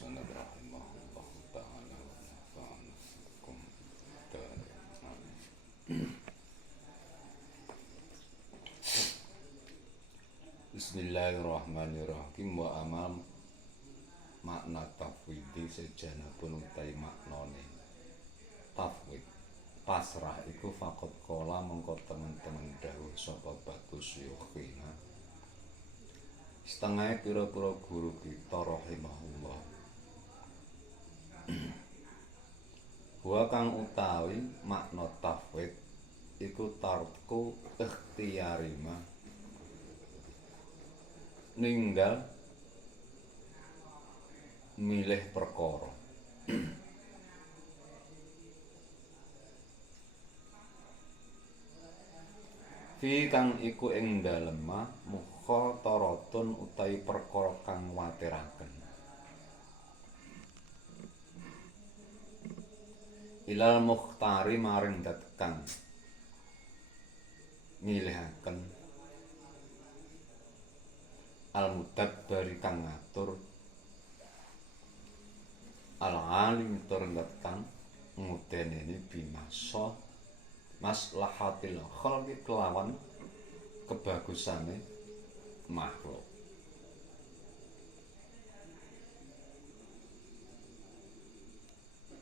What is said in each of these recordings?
musannaf rahimahullah ta'ala wa nafa'ana bikum Bismillahirrahmanirrahim wa amal makna tafwidi sejanapun utai maknane tafwid pasrah iku fakot kola mengko temen-temen dawuh sapa batu syukhina setengah pira-pira guru kita rahimahullah wa kang utawi makna tafwid iku tarku ikhtiyarima ninggal milih perkara fi kang iku ing dalema mukhataratun utawi perkara kang watiraken ilal mukhtari maring dat kang milihaken al-mudabbari kang ngatur al-alim tur kang ngudeneni bimasa maslahatil khalqi kelawan kebagusane makhluk.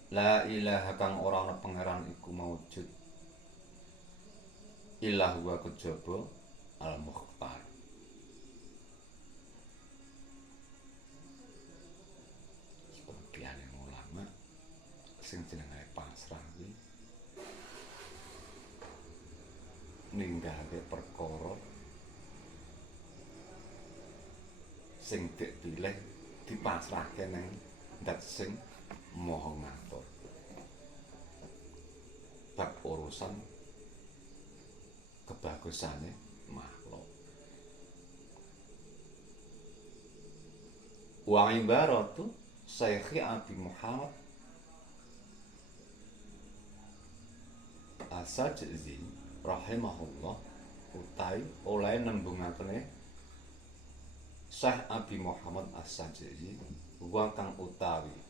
La ilaha kang ora ana pangeran iku maujud ilah wa kejaba al-mukhtar. Sebagian ulama sing jenenge pasrah kuwi ninggalke perkara sing dipilih dipasrahke ning dat sing maha ngatur bab urusan kebagusane makhluk. Wa ibaratu Syekh Abi Muhammad As-Sajzi rahimahullah utai oleh nembungakene Syekh Abi Muhammad As-Sajzi wa kang utawi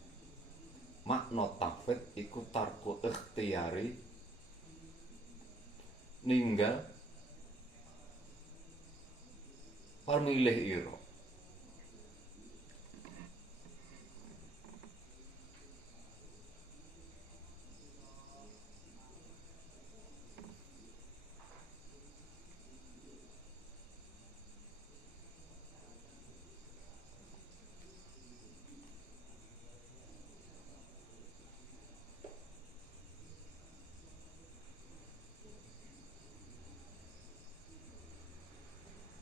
makna tafwid iku tarku ikhtiyari ninggal pemilih ira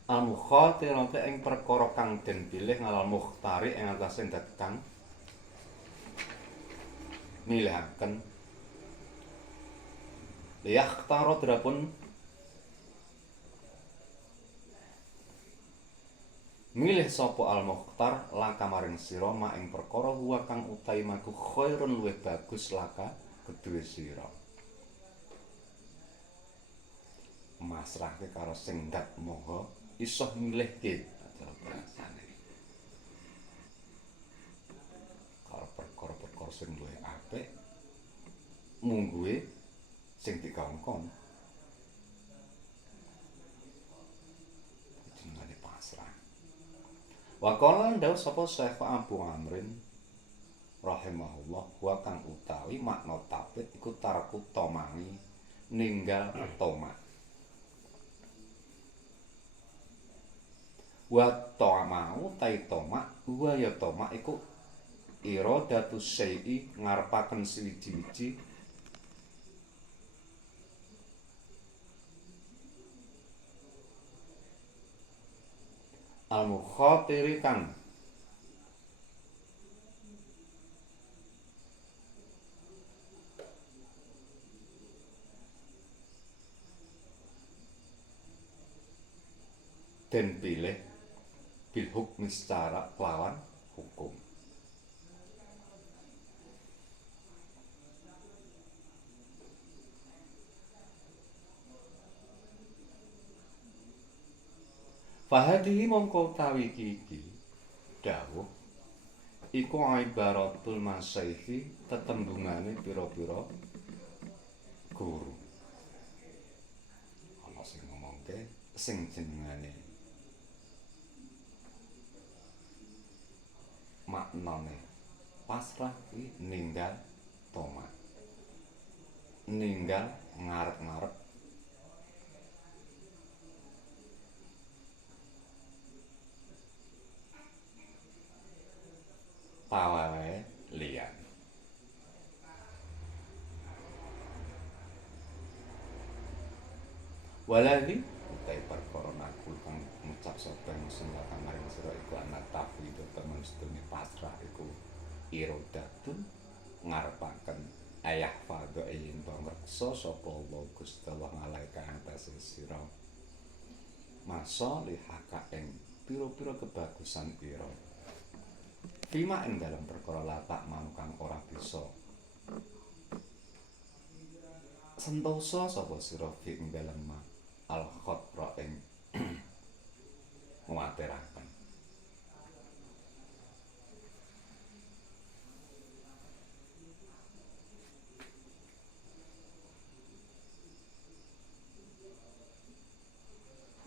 al-mukhatirati ing perkara kang den pilih ngalal mukhtari ing atase dat kang milihaken liyakhtara drapun milih sapa al-mukhtar laka maring sira mak ing perkara huwa kang utahi maku khairun luwih bagus laka kedue sira masrahke karo sing dat moho iso milihke acara bahasane karo perkara-perkara sing luwih apik mungguhe sing dikongkon jenenge pasrah. Waqala ndawuh sapa Syekh Abu Amrin rahimahullah wa kang utawi makna tafwid iku tarku tomani ninggal tomat wa ta'mau tai tomak wa ya tomak iku iradatu syai'i ngarepaken siji-wiji al-mukhatiri kang den pilih bil hukmi secara kelawan hukum. Fahadihi mongko utawi iki dawuh iku ibaratul masyaikhi tetembungane pira-pira guru. Ana sing ngomongke sing jenengane maknane pasrah kuwi ninggal tomat. Ninggal ngarep-ngarep pawewe liyan. Waladi utai perkara nakul kang ngucap sapa musun kang maring sira iku ana tafwid temen sedune pasrah iku irodatun ngarepaken ayah fadha yen to ngreksa sapa Allah Gusti Allah ngalaika atase sira masa lihaka ing pira-pira kebagusan ira Fima ing dalam perkara latak manukang ora bisa sentosa sapa sira fi ing dalem al-khatra ing muatiraken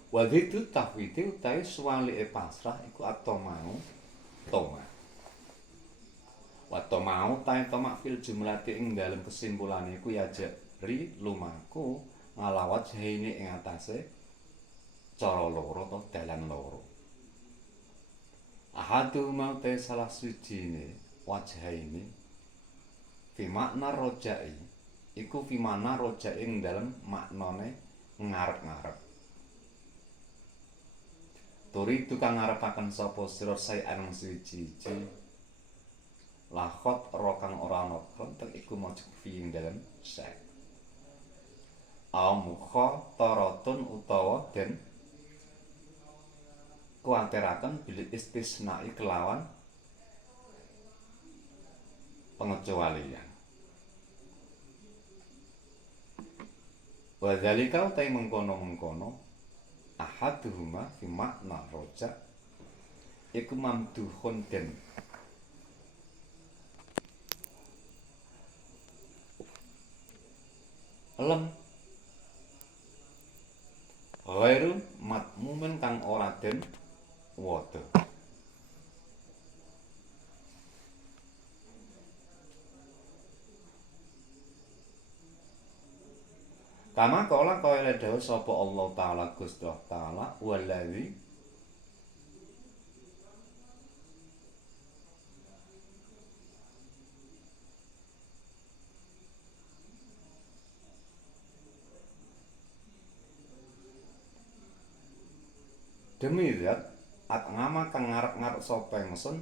Wadidu tafwidi utawi suwalike pasrah iku atomau toma. Watomau tae tomak fil jumlati ing dalem kesimpulane iku ya jari lumaku ngalawat jaine ing atase cara loro to dalan loro. Ahadu mau te salah swijine wajaine fi makna rojai iku fi makna rojai ing dalem maknane ngarep-ngarep. Turi tukang ngarepaken sapa sira saean siji-siji lakot rokang ora ana konten iku maca fi ing dalem sek. Amukha taratun utawa den kuwatiraken bil istisna'i kelawan pengecualian. Wa dzalika utai mengkono-mengkono ahaduhuma fi makna roja iku mamduhun den lem ghairu matmumin kang ora den wada kama kala kaya dawuh sapa Allah taala Gusti taala wallazi demi zat at ngama kang ngarep-ngarep sapa ingsun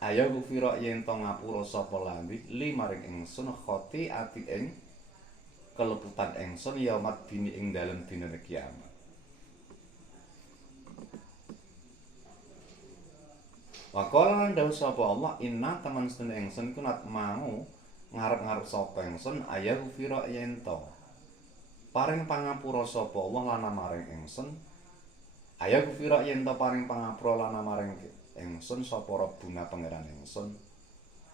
aya gufira yen to ngapura sapa lambi li maring ingsun khoti ati ing keleputan ingsun yaumad dini ing dalem dina kiamat. Waqala lan dawuh sapa Allah inna teman sedene ingsun iku nat mau ngarep-ngarep sapa ingsun aya gufira yen to paring pangapura sapa Allah lan maring ingsun aya gufira yen to paring pangapura lan maring ingsun sapa Rabbuna pangeran ingsun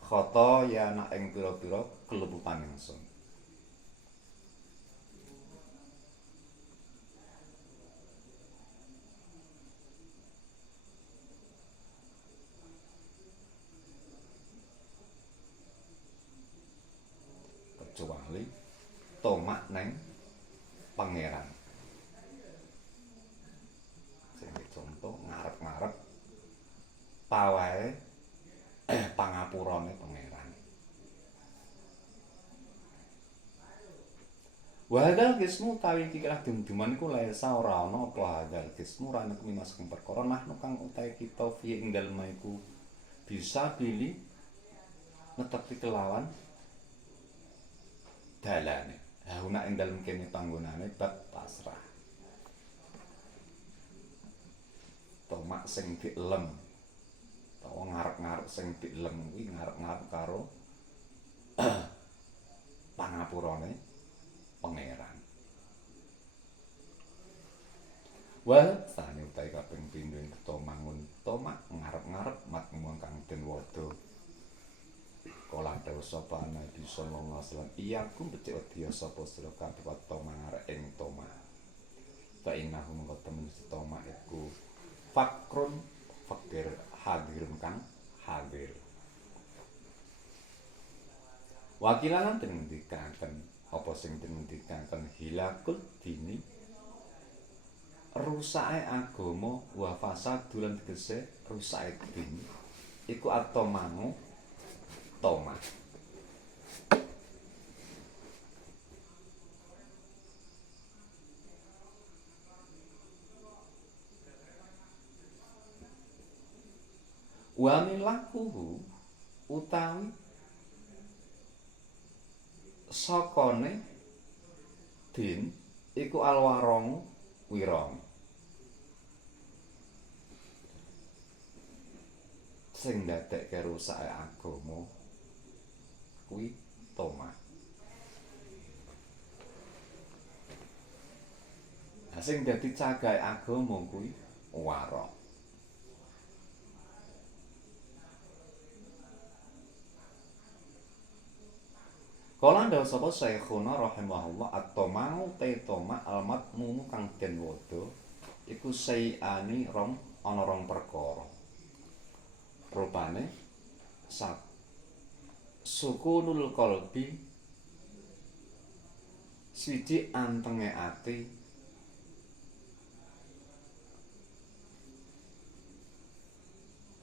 khata ya nak ing pira-pira keleputan ingsun. Kecuali tomak neng pangeran. Sing contoh ngarep-ngarep pawae pangapurane pangeran. Wahadal kismu tawi kikilah dum-duman iku laisa ora ana apa hadal kismu ora ana minas kang perkara nahnu kang utahe kita fi ing dalem iku bisa pilih netepi kelawan dalane. Hauna ing dalem kene panggonane bab pasrah. Tomak sing dielem. Tawa ngarep-ngarep sing dielem kuwi ngarep-ngarep karo pangapurane pangeran. Wal sane utahe kaping pindho to mangun tomak ngarep-ngarep matmu kang den wada sapa Nabi sallallahu alaihi wasallam iyakum becik wedya sapa sira kabeh toma ngarep ing toma fa innahu mengko temen toma iku fakrun fakir hadirun kang hadir wakilan ngendikaken apa sing ngendikaken hilakul dini rusake agama wa fasadulan tegese rusake din iku atomangu toma wa milakuhu utawi sakone din iku alwarong wirong sing ndadekke rusake agama kuwi toma. Sing dadi cagake agama kuwi warok. Kala ndawa sapa Syekhuna rahimahullah at-tamau toma al-matmumu kang den wada iku sayani rong ana rong perkara. Rupane sukunul qalbi siji antenge ati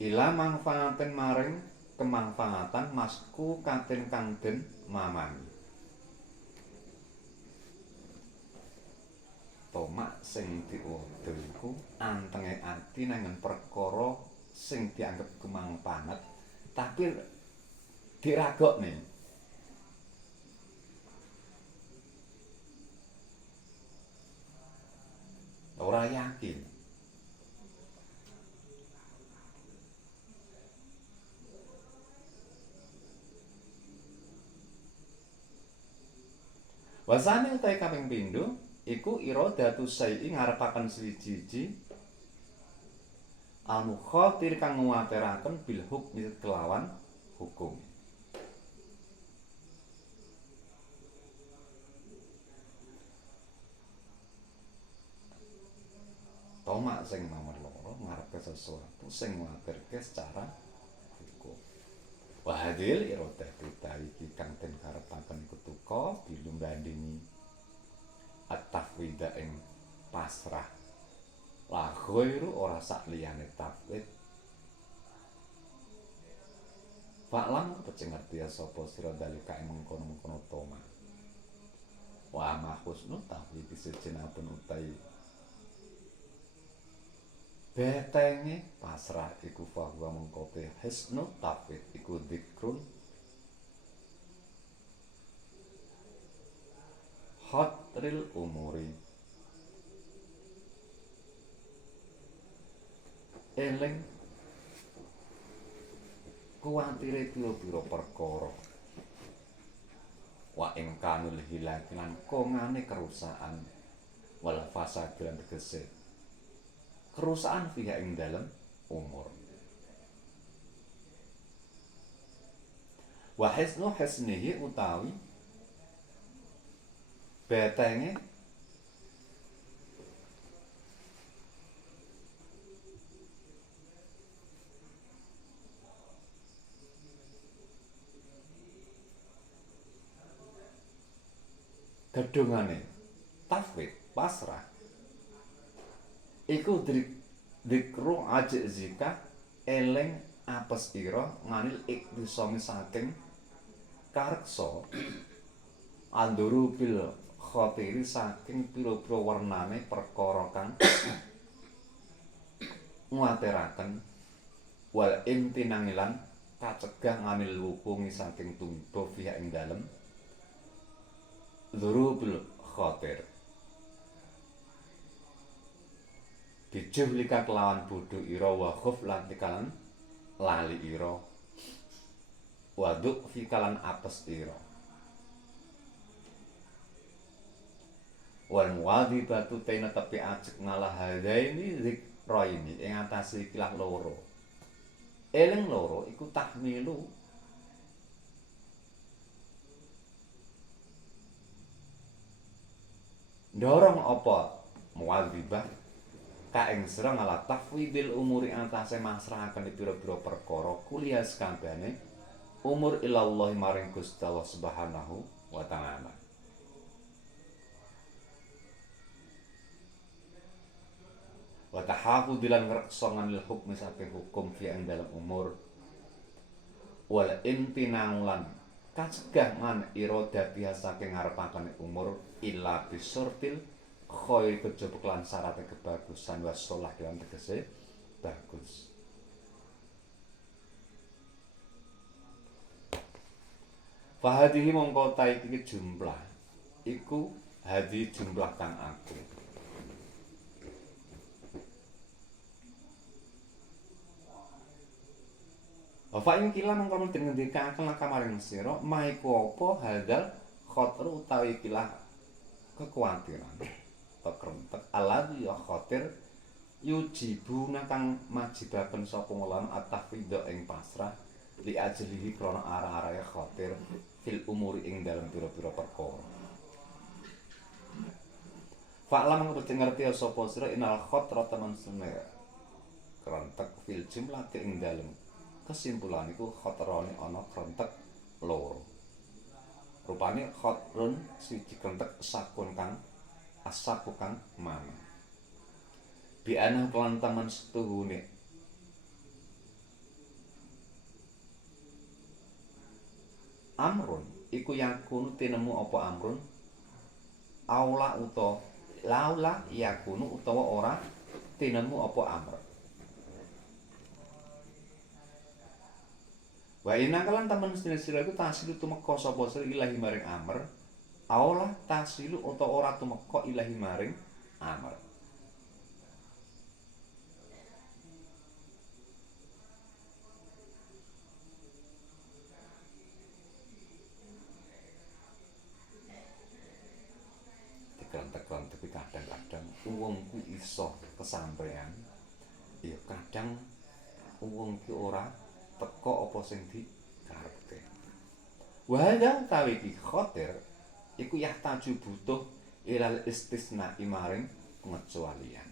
ila manfaaten maring kemanfaatan masku katen kang den mamani. Tomak sing diudo iku antenge ati nang perkara sing dianggep kemangpanget tapi diragokne. Ora yakin. Wasane utahe kaping pindho iku iradatu syai'i ngarepaken siji-siji anu khatir kang nguwatiraken bil hukmi kelawan hukum. Tomak sing nomor loro ngarepe sesuatu sing nguwatirke secara hukum. Wahadil iradah utawi iki kang den karepaken kutuka dilumbandingi at-tafwida ing pasrah. La ghairu ora sak liyane tafwid. Fa'lam kepecing ngerti sapa sira dalika ing mengkono-mengkono toma. Wa ma husnul tafwid sejenapun utahi betenge pasrah iku fahuwa mengkote hisnu tafwid iku dzikrun khatril umuri eling kuwatire pira-pira perkara wa ing kanul hilak lan kongane kerusakan wal fasad lan tegese kerusakan fiha ing dalem umur. Wa hisnu hisnihi utawi betenge gedungane tafwid pasrah iku dikru ajzika eling apes ira nganil iktisami saking kareksa anduru bil khatiri saking pira-pira wernane perkara kang nguwatiraken wal imtinangilan kacegah nganil wukungi saking tumiba fiha ing dalem dzurubul khatir dijublika kelawan bodho ira wa khuf lan tikalan lali ira waduk fikalan apes ira wal muwadhibatu taina tepi ajek ngalah hadaini zikraini ing atase ikilah loro eling loro iku tahmilu Ndorong apa muwadzibah ka ing sira ngala tafwidil umuri antase masrahaken pira-pira perkara kuliah sakabehane umur ilallah maring Gusti Allah Subhanahu wa taala. Wa tahafudzilan ngreksa nganil hukmi saking hukum fi ing dalem umur wal imtinaulan kacegah man iradati saking ngarepake umur illa bisurtil khair kejaba kelan syarat kebagusan wa shalah lan tegese bagus. Fahadihi mongko ta iki jumlah iku hadi jumlah kang aku. Fa ing kila mongko den ngendikaken kamaring sira maiku apa hadal khatru utawi kilah kekhawatiran tekrentek aladhi ya khatir yujibu kang majibaken sapa ulama at-tafwidha ing pasrah li ajlihi krana arah-arahe khatir fil umuri ing dalem pira-pira perkara. Fa'lam mengko ngerti sapa sira inal khatra temen sunne krentek fil jumlah ing dalem kesimpulan iku khotrone ana krentek loro. Rupane khotrun siji krentek sakun kang asaku kang mana. Bi ana kelan taman setuhune. Amrun iku yakunu tinemu apa amrun? Aula uta laula yakunu utawa ora tinemu apa amr. Wa inna kalan taman sira iku tasilu tumeka sapa sira ilahi maring amr. Aula tasilu utawa ora tumeka ilahi maring amr. Dikrentek-krentek tapi kadang-kadang wong ku iso kesampean. Ya kadang wong ki ora teko apa sing dikarepke. Wahada tawi iki khotir iku yahtaju butuh ilal istisna maring pengecualian.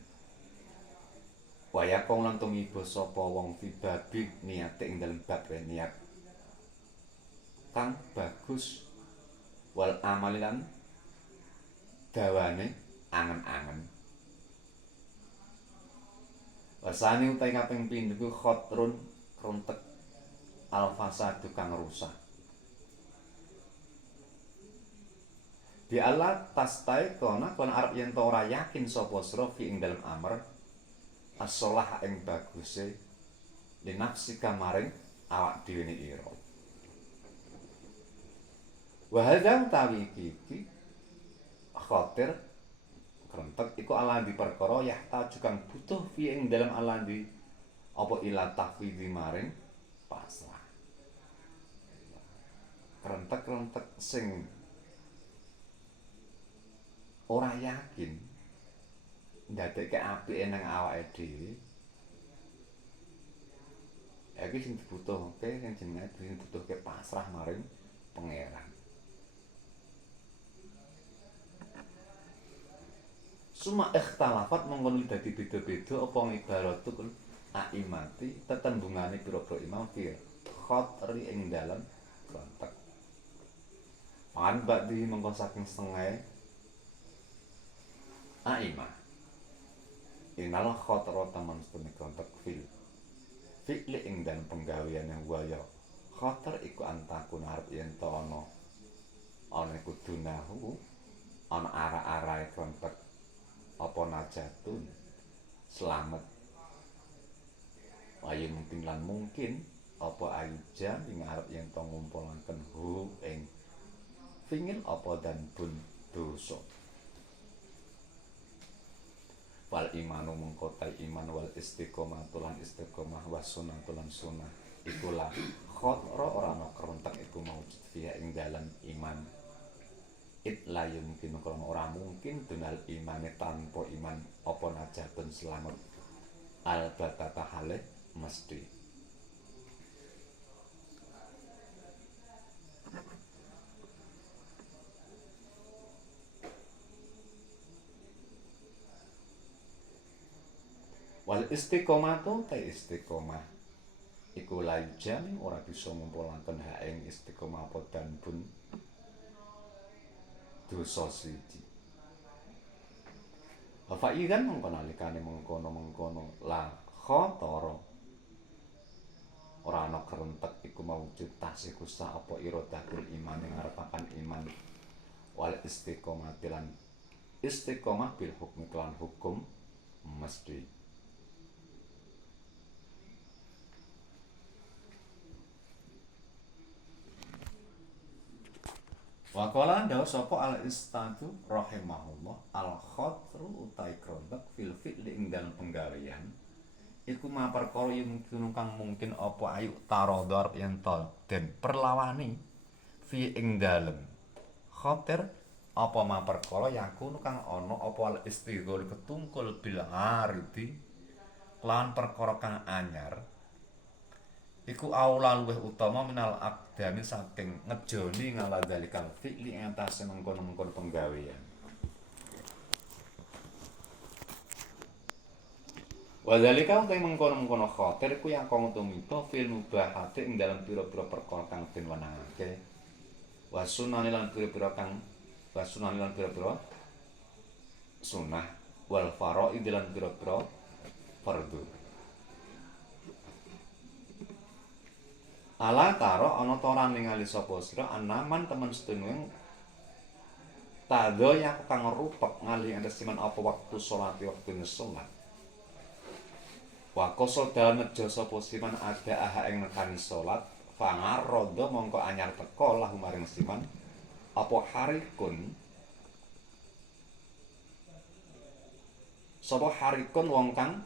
Waya kong lan tumiba sapa wong fi babi niate ing dalem bab niat kang bagus wal amalilan dawane angen-angen. Wasane utahe kaping pindho ku khotrun krontek al-fasadu kang rusak. Bi Allah tastai kana kon arep yen to ora yakin sapa sira fi ing dalem amr as-shalah ing baguse li nafsi kamaring awak dhewe ne ira. Wa hadza tawi iki khatir krentek iku alandi perkara yahtaju kang butuh fi ing dalem alandi apa ila tafwidhi maring pasrah. Krentek-krentek sing ora yakin ndadekke apike nang awake dhewe. Iki sing dibutuhke sing jenenge dibutuhke pasrah maring pangeran. Suma ikhtalafat mongkon dadi beda-beda apa ngibaratul aimati tetembungane pira-pira imam fi khatri ing dalem krentek. Pan badhi mongkon saking setengah aimah. Inal khatra taman setune krentek fil fi'li ing dalem penggaweane waya khatar iku antakun arep yen to ana iku dunahu ana arah-arahe krentek apa najatun selamat. Ayo mungkin lan mungkin apa aja ing arep yen to ngumpulaken hu ing fingil apa dan bun dosa. Wal imanu mengkotai iman wal istiqomah lan istiqomah was sunnah lan sunnah ikulah khotra ora ana krentek iku maujud fiha ing dalam iman. It la yumkin krana ora mungkin dunal imane tanpa iman apa najatun selamat albatata hale mesti. istiqomatu ta istiqomah iku lajan ora bisa ngumpulaken hak ing istiqomah apa danbun dosa siji. Fa idzan mengko nalikane mengkono-mengkono la khatara ora ana kerentek iku maujud tasih kusah apa iradatul iman ing ngarepaken iman wal istiqomah lan istiqomah bil hukmi lan hukum mesti. Wa qala ndawa sapa al istadu rahimahullah al khatru utai krontek fil fi'li ing dalem penggawean iku ma perkara kang mungkin apa ayu taradhar yen to den perlawani fi ing dalem khatir apa ma perkara yakunu kang ana apa al istighol ketungkul bil aridi lan perkara kang anyar iku aula luwih utama minal aqdami saking ngejoni ngala dalikal fi'li ing atase mengkono-mengkono penggawean. Wadhalika utai mengkono-mengkono khatir iku yang kang tumita fil mubahati ing dalam pira-pira perkara kang den wenangake. Wasunani lan pira-pira sunah wal faraid lan pira-pira fardhu. Ala karo ana ta ora ningali sapa sira anaman temen sedaya tadha yak kang rupek ngali antesiman apa waktu salat wektune salat. Wa qasada nejo sapa siman ada aha ing nekani salat fangarodo mongko anyar teka lahu maring siman apa harikun sapa harikun wong kang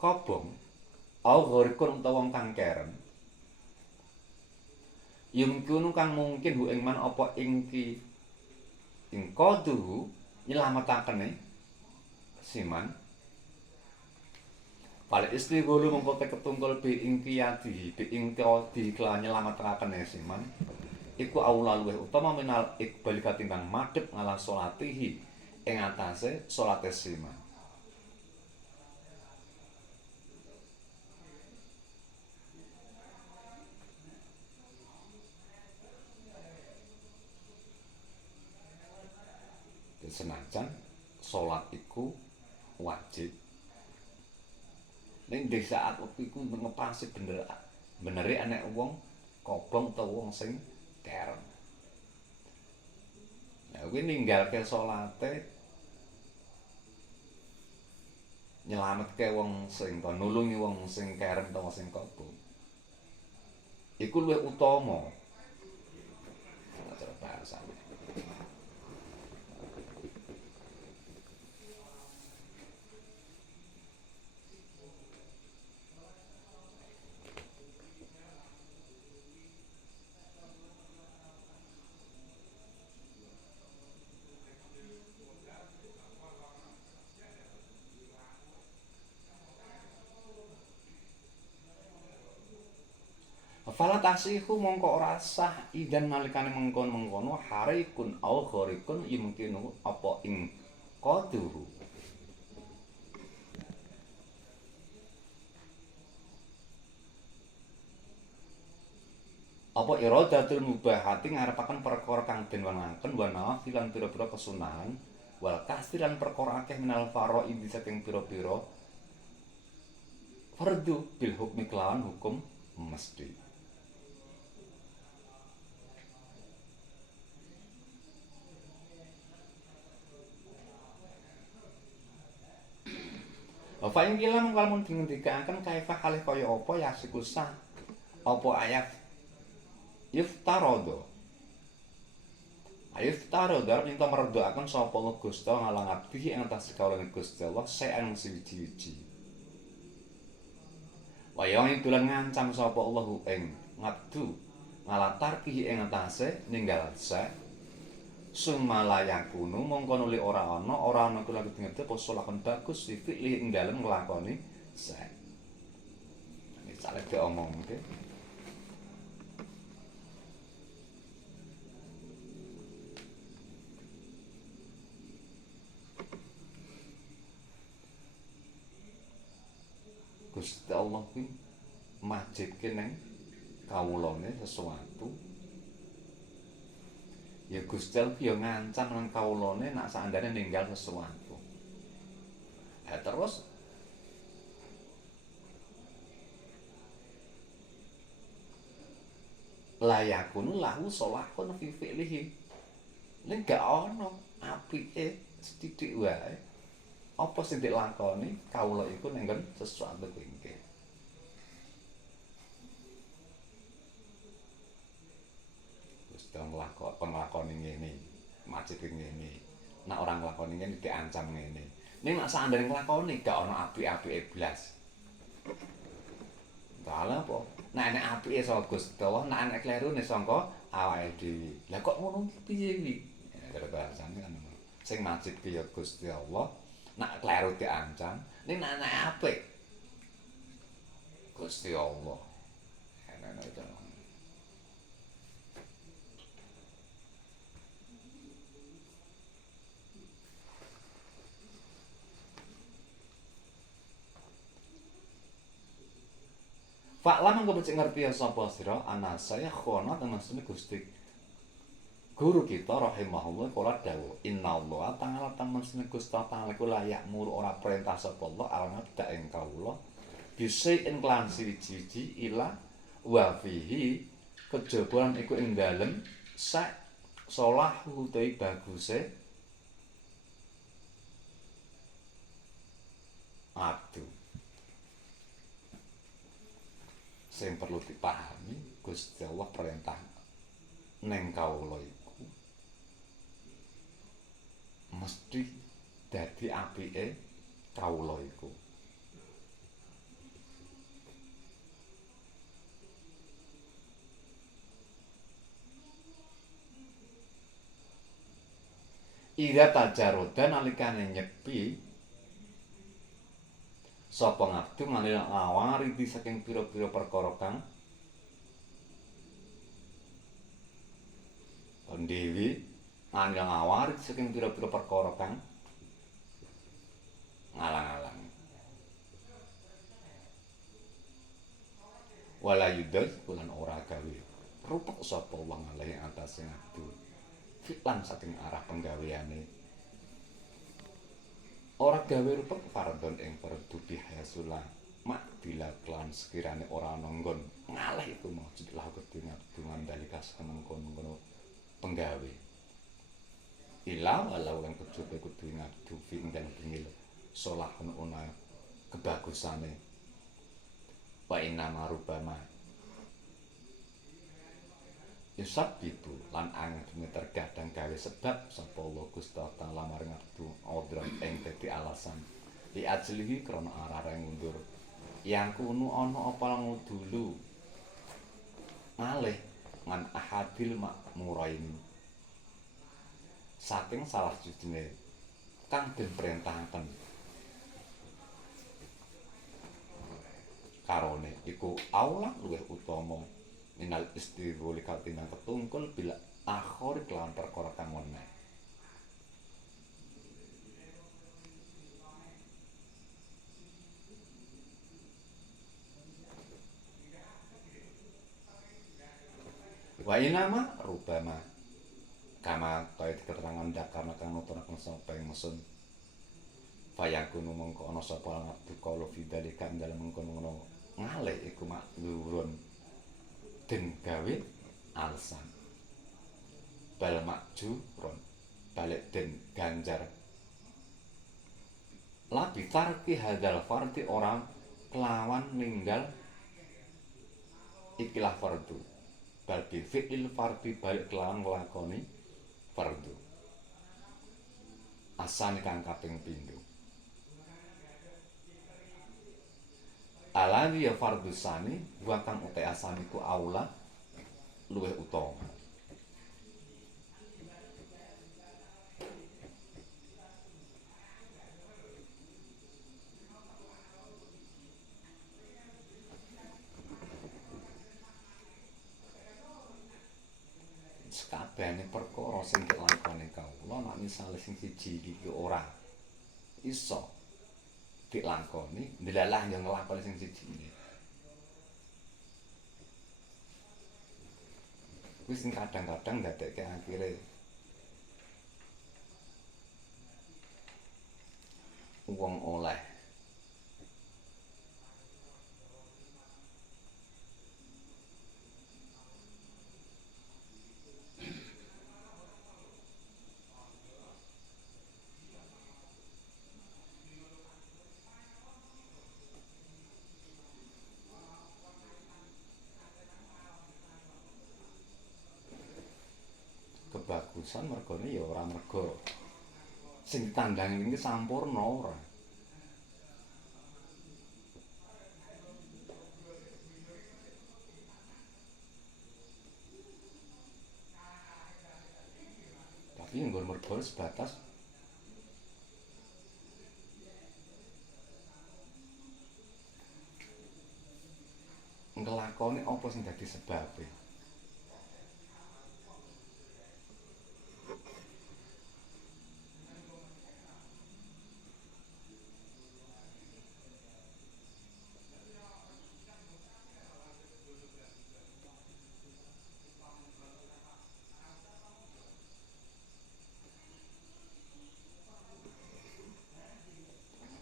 kobong au ghorikun utawa wong kang keren yumkunu kang mungkin hu ing man apa ingki ing qadu nyelamatakene siman pale istigholu mongko ketungkul bi ingki yadi bi ingki diklan nyelamatakene siman iku aula luwih utama minal iqbal katimbang madhep ngalah salatihi ing atase salate siman. Senajan salat iku wajib ning di saat wektu iku ngepasi benere anek wong kobong utawa wong sing keren. Ya kuwi ninggalke salate nyelametke wong sing nulungi wong sing keren utawa sing kobong. Iku luwih utama. Cara bahasane. Fala tasihu mongko ora sah idan nalikane mengkon-mengkono harikun au ghorikun yumkinu apa ing qaduru. Apa iradatul mubahati ngarepaken perkara kang den wenangken wa nawafil lan pira-pira kesunahan wal kasiran perkara akeh minal faraid saking pira-pira fardhu bil hukmi kelawan hukum mesti. Fa ing kila mengko mun dingendikaken kaifah kalih kaya apa ya sikusah apa ayat yuftarodo. Yuftarodo minta meredoaken sapa Allah Gusti ngalang abdi ing atas kawulane Gusti Allah saen siji-wiji. Wayang dolan ngancam sapa Allah ing ngabdu ngalatarki ing atase ninggal sa sumalayakunu mongko nuli ora ana kuwi lagi ngedhe poso lakon bagus fi fi'li ing dalem nglakoni sa. Iki saleh diomongke. Gusti Allah kuwi majibke ning kawulane sesuatu ya Gusti Allah ya ngancam nang kawulane nak sakandane ninggal sesuatu. Terus layakun lahu sholahun fi fi'lihi. Nek gak ana apike sithik wae apa sing dilakoni kawula iku ning sesuatu kuwi. Wis penglakoni ngene, macet ngene. Nek ora nglakoni ngene diancam ngene. Ning nek sakandane nglakoni gak ana apik-apike blas. Dalah apa? Nek enek apike saka Gusti Allah, nek enek klerune saka awake dhewe. Lah kok ngono piye iki? Ya bahasane kan ngono. Sing macet ki ya Gusti Allah, nek kleru diancam, ning nek enek apik Gusti Allah. Enak itu. Faklah mangko becik ngerti ya sapa sira ana saya khono temasune Gusti guru kita rahimahullah kala dawuh innallaha ta'ala temasune Gusti ta'ala iku layak muru ora perintah sapa Allah alangabda ing kawula bisa ing kelan siji-siji ila wa fihi kejaban iku ing dalem sak salah utawi baguse abdu. Sing perlu dipahami Gusti Allah perintah neng kawula iku mesti dadi apike kawula iku. Ida tajaroda nalikane nyepi sapa ngabdu manil awaridi saking pira-pira perkara kang dewi manil awarid saking pira-pira perkara kang ngalang-alang wala yudai bulan ora gawe rupek sapa wong alih atase ngabdu fi'lan saking arah penggaweane ora gawe rupek fardhon ing fardu bihasula mak bila klan sekirane ora ana nggon ngalih iku mau jadilah kudu ngabdu ngandalika mengkono-kono penggawe ila walau lan kejaba kudu ngabdu fi ing dalem bengil salahun ana kebagusane wa inna marubama Yusab ibu lan angin terkadang gawe sebab sapa Allah Gusti Taala maring abdu odron ing dadi alasan li ajlihi krana arare ngundur yang kuno ana apa ngudulu alih ngan ahadil makmurain saking salah sijine kang den perintahaken karone iku aula luwih utama minal istigholi katinang ketungkul bila akhir kelawan perkara kang weneh. Wa inama rubama kama kaya keterangan dakana kang nutunaken sapa ing mesun fayakunu mongko ana sapa ngabdu kala fidalika ing dalem mengkono ngalih iku maklurun den gawe alasan bal maju ron balik den ganjar labi tarki hadal fardi orang kelawan ninggal ikilah fardu bal bi fi'il fardi balik kelawan nglakoni fardu asane kang kaping pindho alawi ya fardhu sani wa kang utek asane iku aula luwih utama sakabehane perkara sing dilakoni kawula nek misale sing siji iki ora iso dilakoni, ndelalah yo nglakoni sing siji. Kuwi sing kadang-kadang ndadekke akhire wong oleh kebagusan mergane ya ora mergo sing ditandhangi iki sampurna ora. Tapi nggon mergo sebatas nglakoni apa sing dadi sebabe.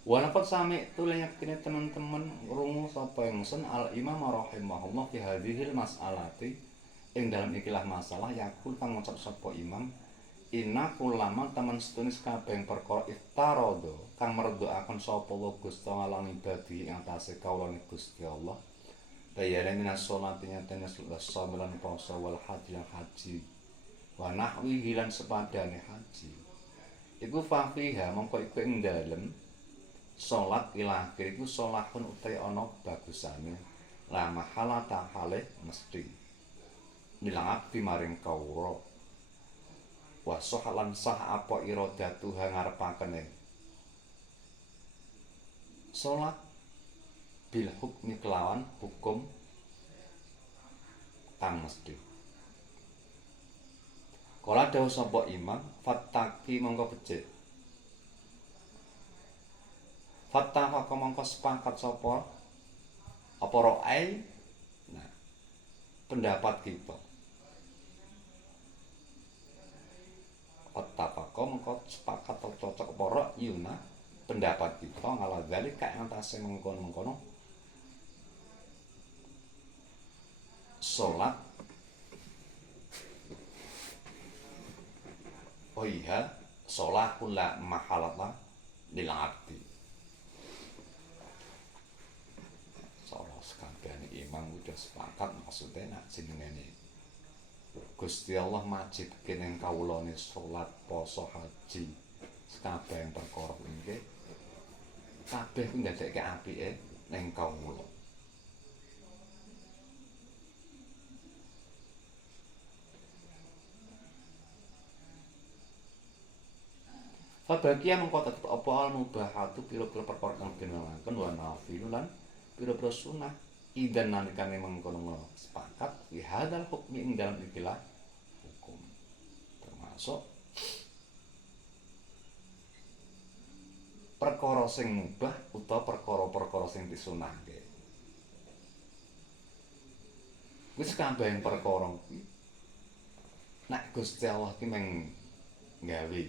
Walaupun sami tulenya kene teman-teman krungu sapa ingsun al Imam rahimahullah fi hadhil mas'alati ing dalam ikilah masalah yakul kang ngucap sapa imam inna kulama teman setunis kabeh perkara iftarodo kang merdoaken sapa wa Gusti Allah ibadi ing atase kaulane Gusti Allah bayane minas sholati nyatene samilan poso wal haji wa nahwi hilan sepadane haji iku fafiha mongko iku ing dalem salat ila akhir iku sholahun utai ana bagusane la mahala tahale mesti nilang abdi maring kawula wa sohalan sah apa iradatuha ngarepakene salat bil hukmi kelawan hukum kang mesti kala dawuh sapa imam fattaki mongko becik fattaka mongko sepakat sapa apa ro'ai nah pendapat kita fattaka mongko sepakat atau cocok apa ro'yuna pendapat kita ngala galik kae antase mengkono-mengkono salat oh iya sholahul la mahalata lil abdi salah sekabehane imam udah sepakat maksudnya nak jenengane Gusti Allah majibke ning kawulane salat poso haji sekabeh perkara iki kabeh ku ndadekke apike ning kawula. Fabagia mengko tetep apa al mubahatu pira-pira perkara kang dinalaken wa nafilu lan pira-pira sunah idan nalikane mengkono sepakat fi hadzal hukmi ing dalam ikilah hukum termasuk perkara sing mubah utawa perkara-perkara sing disunahke wis kabeh perkara kuwi nek Gusti Allah ki meng gawe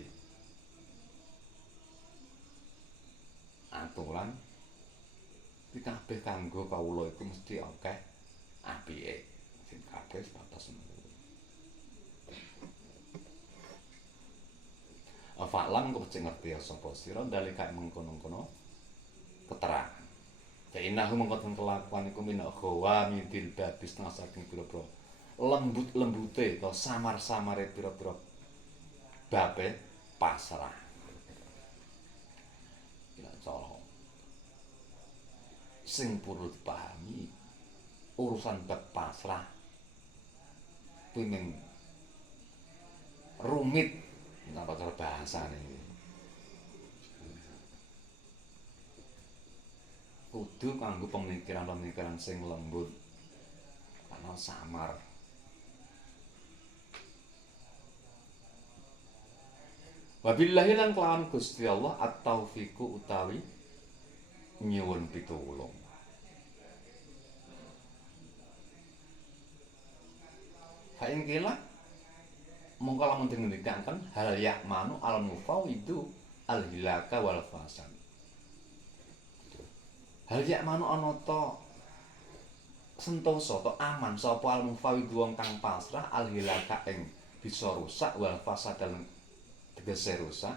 aturan iki kabeh kanggo kawula iku mesti akeh apike sing kabeh sebatas ngono. Afalan kok cek ngerti ya sapa sira dalika mengkono-kono keterangan. Jainahu mengkoten kelakuan iku min ghawa midil babis tengah saking pira-pira lembut-lembute atau samar-samare pira-pira babe pasrah. Cara sing perlu dipahami urusan bab pasrah kuwi mung rumit napa cara bahasane kudu kanggo pemikiran-pemikiran sing lembut karena samar wabillahi lan kelawan Gusti Allah at-taufiqu utawi nyuwun pitulung. Fa in qila mongko lamun dingendikaken hal ya'manu al mufawwidu al hilaka wal fasad. Hal ya'manu ana ta sentosa ta aman sapa al mufawwidu wong kang pasrah al hilaka ing bisa rusak wal fasad lan tegese rusak.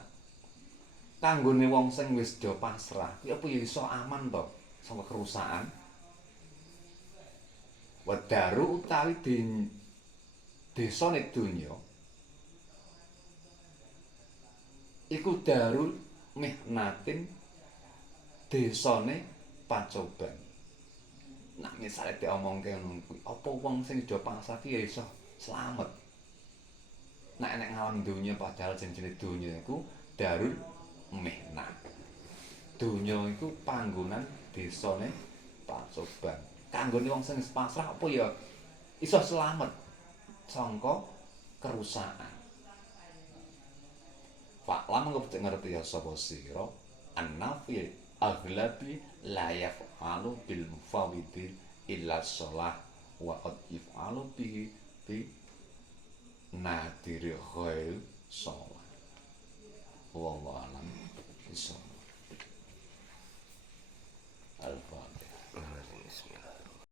Kanggone wong sing wis do pasrah kuwi apa ya iso aman to saka kerusakan. Wadaru utawi desane donya iku darul mihnatin desane pacoban. Nah misale diomongke ngono kuwi apa wong sing do pasrah ki ya iso slamet. Nek nek ngalam donya padahal jenenge donya iku darul mihnah. Donya iku panggonan desane pacoban. Kanggone wong sing pasrah apa ya iso slamet sangka kerusakan. Faklam ngerti ngerti ya sapa sira annafil aghlabi la yaf'alu bil mufawwidi illa shalah wa qad yaf'alu bihi bi nadiri ghail shalah. Wallahu a'lam bishawab.